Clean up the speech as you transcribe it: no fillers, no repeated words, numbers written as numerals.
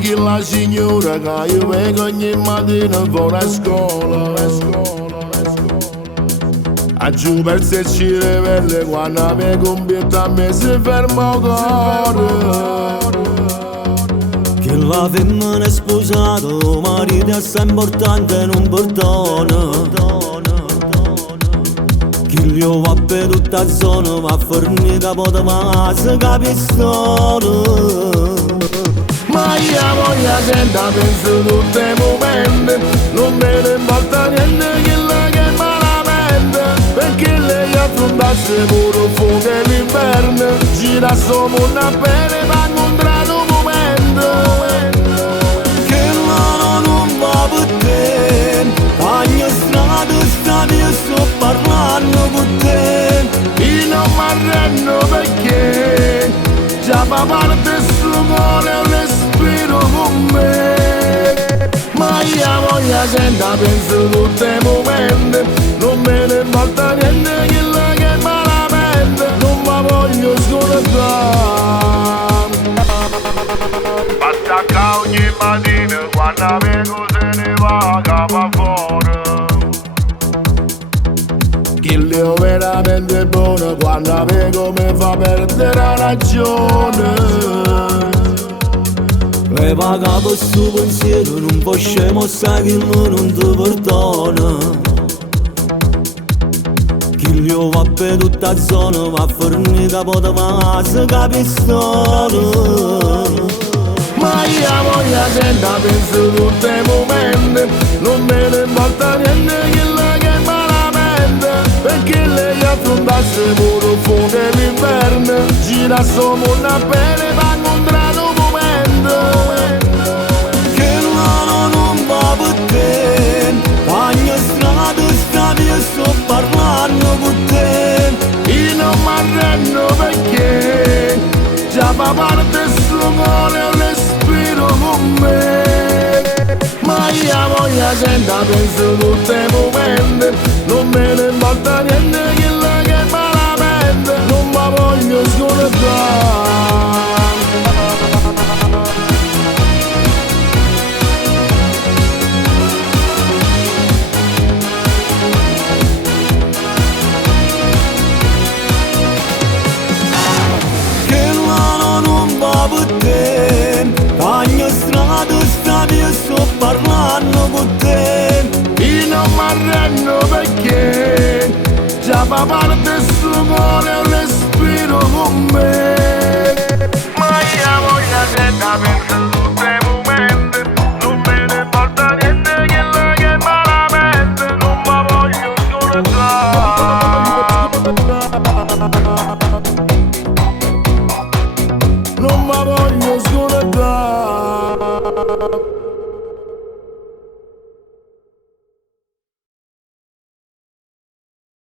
Chi la signora che io vengo ogni mattina fuori a scuola, a giù per se ci rivelle quando mi compietta a me si ferma il cuore. Che la femmina è sposata, il marito è assai importante e non perdona. Chi gli va per tutta la zona, va a fornire capo di massa che pistola. Ma io voglio senta, penso tutti i momenti, non me ne importa niente che malamente, perché lei affrontasse pure fuoco e l'inverno, gira solo una pelle ma incontrare un momento. Che l'anno non va per te, ogni strada stavi e sto parlando con te. Io non mi arrendo perché già fa parte sto cuore un respiro con me. Ma io voglio senta, penso tutti i momenti, non me ne importa niente che malamente, non mi voglio scordare. Attacca ogni mattina quando vengo se ne va capo fuori. Che Dio veramente buono quando vengo mi fa perdere la ragione. Leva capo sto pensiero, non può scemo, sai che lui non ti perdona. Chi gli va per tutta la zona, va a fornire capo di massa che pistola. Ma io voglio senta, penso tutti i momenti, non me ne importa niente che malamente, perché lei affrontasse pure fuoco e l'inverno, gira solo una pelle ma incontrare un momento. Che l'anno non va per te, ogni strada stavi e sto parlando con te. Io non mi arrendo perché già fa parte sto cuore un respiro con me. Ma io voglio senta, penso tutti i momenti, non me ne importa niente che malamente, non mi voglio scordare. Per te, ogni strada stavi e sto parlando con te. Io non mi arrendo perché già fa parte sto cuore un respiro con me. Ma io voglio senta, penso tutti i momenti, non me ne importa niente che malamente, non mi voglio scordare. Non mi voglio scordare.